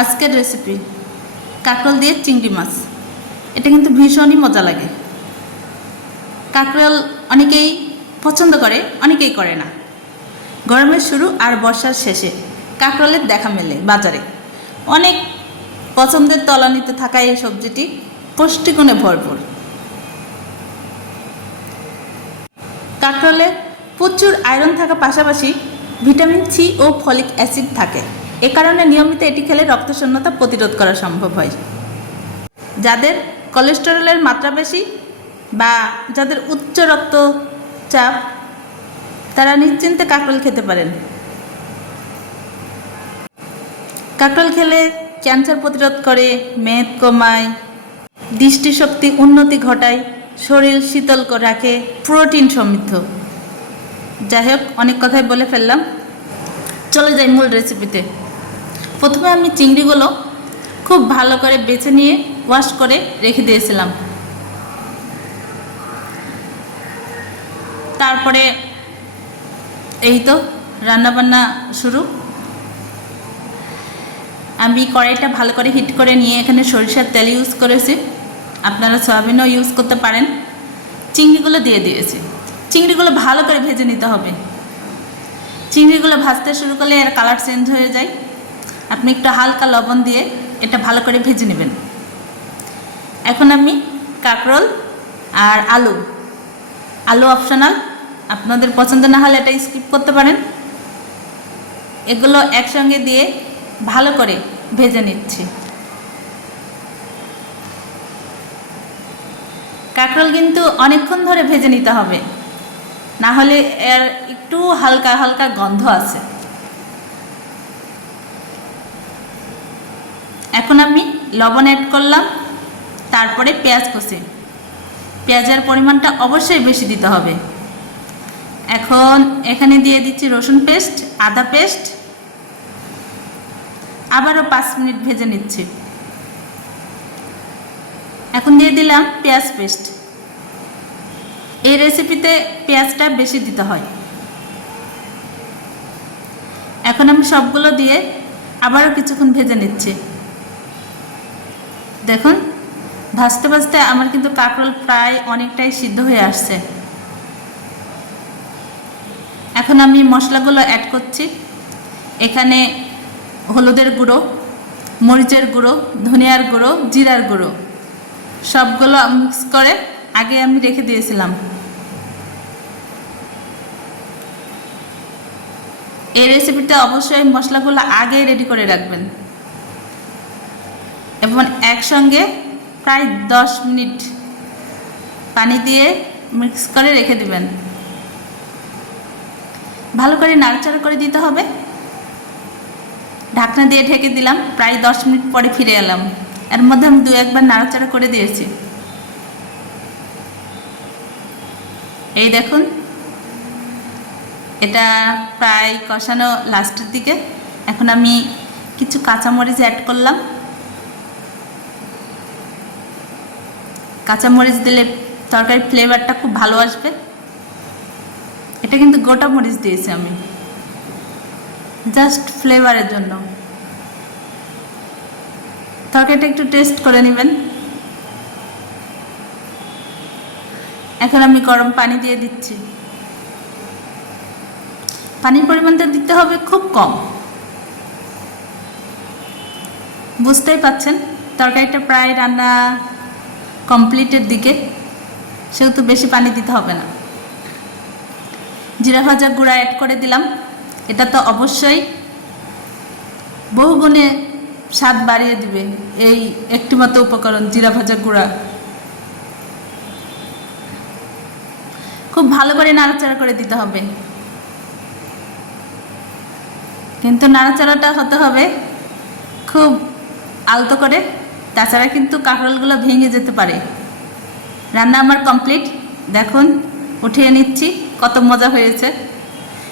আজকের রেসিপি কাঁকরোল দিয়ে চিংড়ি মাছ। এটা কিন্তু ভীষণই মজা লাগে। কাঁকরোল অনেকেই পছন্দ করে, অনেকেই করে না। গরমের শুরু আর বর্ষার শেষে কাঁকরোলের দেখা মেলে বাজারে। অনেক পছন্দের তলানিতে থাকা এই সবজিটি পুষ্টিগুণে ভরপুর। কাঁকরোলে প্রচুর আয়রন থাকা পাশাপাশি ভিটামিন সি ও ফলিক অ্যাসিড থাকে। এ কারণে নিয়মিত এটি খেলে রক্তশূন্যতা প্রতিরোধ করা সম্ভব হয়। যাদের কোলেস্টেরলের মাত্রা বেশি বা যাদের উচ্চ রক্তচাপ, তারা নিশ্চিন্তে কাঁকরোল খেতে পারেন। কাঁকরোল খেলে ক্যান্সার প্রতিরোধ করে, মেদ কমায়, দৃষ্টিশক্তি উন্নতি ঘটায়, শরীর শীতল রাখে, প্রোটিন সমৃদ্ধ। যাই হোক, অনেক কথাই বলে ফেললাম। চলে যাই মূল রেসিপিতে প্রথমে আমি চিংড়িগুলো খুব ভালো করে বেছে নিয়ে ওয়াশ করে রেখে দিয়েছিলাম। তারপরে এই তো রান্নাবান্না শুরু। আমি কড়াইটা ভালো করে হিট করে নিয়ে এখানে সরিষার তেল ইউজ করেছি। আপনারা সয়াবিনও ইউজ করতে পারেন। চিংড়িগুলো দিয়ে দিয়েছি। চিংড়িগুলো ভালো করে ভেজে নিতে হবে। চিংড়িগুলো ভাজতে শুরু করলে এর কালার চেঞ্জ হয়ে যায়। আপনি একটু হালকা লবণ দিয়ে এটা ভালো করে ভেজে নেবেন। এখন আমি কাঁকরোল আর আলু। আলু অপশনাল আপনাদের পছন্দ না হলে এটা স্কিপ করতে পারেন। এগুলো একসঙ্গে দিয়ে ভালো করে ভেজে নিচ্ছি। কাঁকরোল কিন্তু অনেকক্ষণ ধরে ভেজে নিতে হবে। না হলে এর একটু হালকা হালকা গন্ধ আছে এখন আমি লবণ অ্যাড করলাম, তারপরে পেঁয়াজ কষি। পেঁয়াজের পরিমাণটা অবশ্যই বেশি দিতে হবে। এখন এখানে দিয়ে দিচ্ছি রসুন পেস্ট, আদা পেস্ট। আবারও পাঁচ মিনিট ভেজে নিচ্ছি। এখন দিয়ে দিলাম পেঁয়াজ পেস্ট। এই রেসিপিতে পেঁয়াজটা বেশি দিতে হয়। এখন আমি সবগুলো দিয়ে আবারও কিছুক্ষণ ভেজে নিচ্ছি। দেখুন, ভাজতে ভাজতে আমার কিন্তু কাঁকরোল প্রায় অনেকটাই সিদ্ধ হয়ে আসছে। এখন আমি মশলাগুলো অ্যাড করছি। এখানে হলুদের গুঁড়ো, মরিচের গুঁড়ো, ধনিয়ার গুঁড়ো, জিরার গুঁড়ো, সবগুলো মিক্স করে আগে আমি রেখে দিয়েছিলাম। এই রেসিপিতে অবশ্যই মশলাগুলো আগেই রেডি করে রাখবেন। এবং একসঙ্গে প্রায় দশ মিনিট পানি দিয়ে মিক্স করে রেখে দিবেন। ভালো করে নাড়াচাড়া করে দিতে হবে। ঢাকনা দিয়ে ঢেকে দিলাম, প্রায় দশ মিনিট পরে ফিরে এলাম। এর মধ্যে আমি দু একবার নাড়াচাড়া করে দিয়েছি। এই দেখুন, এটা প্রায় কষানো লাস্টের দিকে। এখন আমি কিছু কাঁচামরিচ অ্যাড করলাম। কাঁচামরিচ দিলে তরকারির ফ্লেভারটা খুব ভালো আসবে। এটা কিন্তু গোটা মরিচ দিয়েছি আমি। জাস্ট ফ্লেভারের জন্য। তরকারিটা একটু টেস্ট করে নেবেন। এখন আমি গরম পানি দিয়ে দিচ্ছি। পানির পরিমাণটা দিতে হবে খুব কম। বুঝতেই পাচ্ছেন, তরকারিটা প্রায় রান্না কমপ্লিটের দিকে, সেহেতু বেশি পানি দিতে হবে না। জিরা ভাজা গুঁড়া অ্যাড করে দিলাম। এটা তো অবশ্যই বহু গুণে স্বাদ বাড়িয়ে দিবে এই একটি মতো উপকরণ, জিরা ভাজা গুঁড়া। খুব ভালো করে নাড়াচাড়া করে দিতে হবে। কিন্তু নাড়াচাড়াটা হতে হবে খুব আলতো করে। তাছাড়া কিন্তু কাঁকরোলগুলো ভেঙে যেতে পারে। রান্না আমার কমপ্লিট দেখুন, উঠিয়ে নিচ্ছি, কত মজা হয়েছে।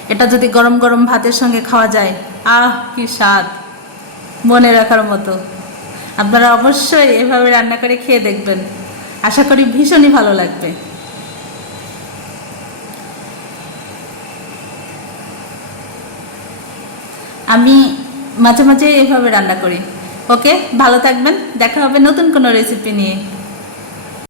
এটা যদি গরম গরম ভাতের সঙ্গে খাওয়া যায়, আহ, কি স্বাদ। মনে রাখার মতো। আপনারা অবশ্যই এভাবে রান্না করে খেয়ে দেখবেন। আশা করি ভীষণই ভালো লাগবে। আমি মাঝে মাঝে এভাবে রান্না করি। ওকে ভালো থাকবেন দেখা হবে নতুন কোনো রেসিপি নিয়ে।